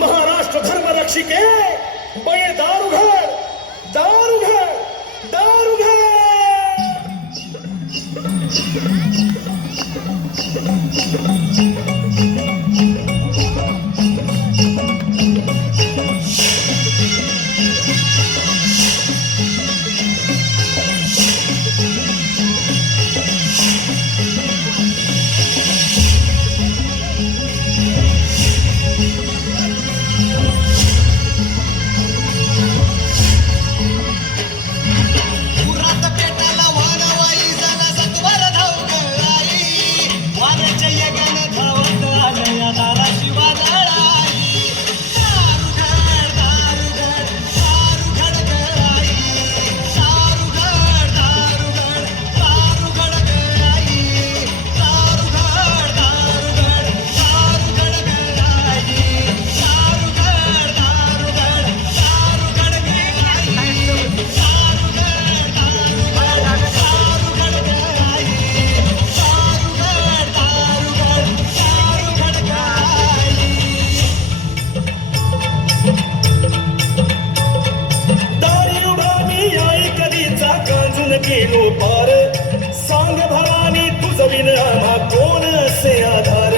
महाराष्ट्र धर्मरक्षिके बळे दारुघर दारुघर दारुघर. गेलो पार सांग भवानी तुझ बिन आम्हा कोण असे आधार.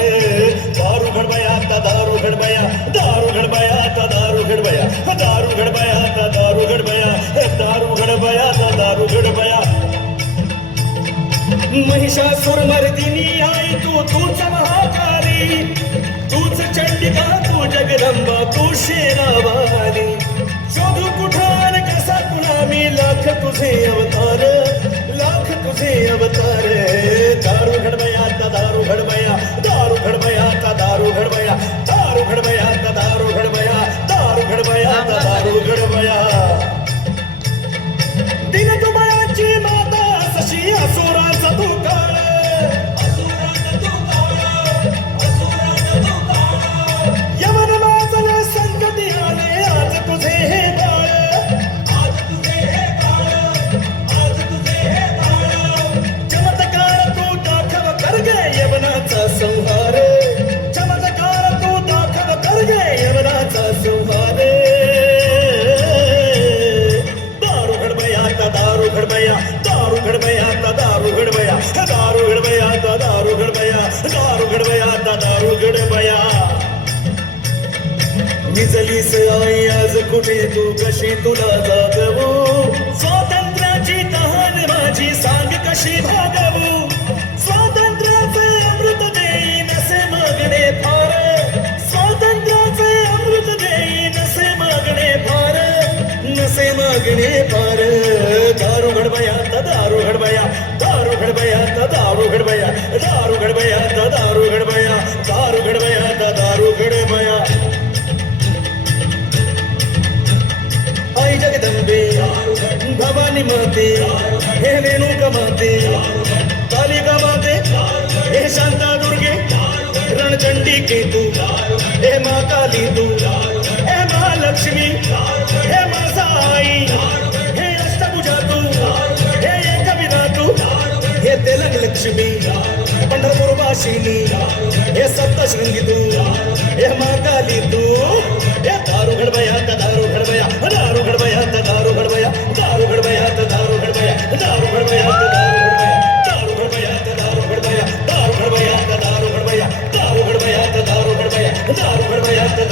दारू घडबया आता दारू घडबया दारू घडबया आता दारू घडबया दारू घडबया आता दारू घडबया दारू घडबया आता दारू घडबया. महिषासुर मर्दिनी आई तूच महाकाली तूच चंडिका तू जगदंबा तू शेरावाली. शोधू कुठार कसा तुला मी लाख तुझे अवतार लाख तुझे अवतार. दारू घडबया आता दारू घडबया दारू घडबया आता दारू घडबया दारू घडबया आता दारू घडबया दारू घडबया आता दारू घडबया. दिन तुमयाची माता सशी असुराचा तू काळ यमन माझले संकटी आले आज तुझे हे बाळ. चमत्कार तू दाखव कर गे यमनाचा संहार चमत्कार तू दाखव कर गे यमनाचा संहार. दारू घडबया आता दारू घडबया दारू घडबया आता दारू घडबया दारू घडबया आता दारू घडबया दारू घडबया आता दारू घडबया. निजलीस आई आज कुठे तू कशी तुला जागवू स्वातंत्र्याची तहान माझी सांग कशी भागवू. स्वातंत्र्याचे अमृत देईन असे मागणे फार स्वातंत्र्याचे अमृत देईन असे मागणे फार नसे मागणे फार. दारू घडबया आता दारू घडबया दारू घडबया आता दारू घडबया दारू घडबया आता दारू घडबया दारू घडबया आता दारू घडबया. आई जगदंबे भवानी माते हे रेणुका माते कालिका माते हे शांता दुर्गे रणचंडी के तू हे माँ काली तू हे महालक्ष्मी हे माँ साई हे अष्टभुजा तू हे एकविधा तू हे तेलंग लक्ष्मी पंढरपूर वासिनी हे सप्तशृंगी तू हे माँ काली तू. हे दारू घडबया आता दारू घडबया दारू घडबया आता दारू घडबया दारू घडबया आता दारू घडबया दारू घडबया आता दारू घडबया दारू घडबया आता दारू घडबया दारू घडबया आता दारू घडबया दारू घडबया आता दारू घडबया दारू घडबया आता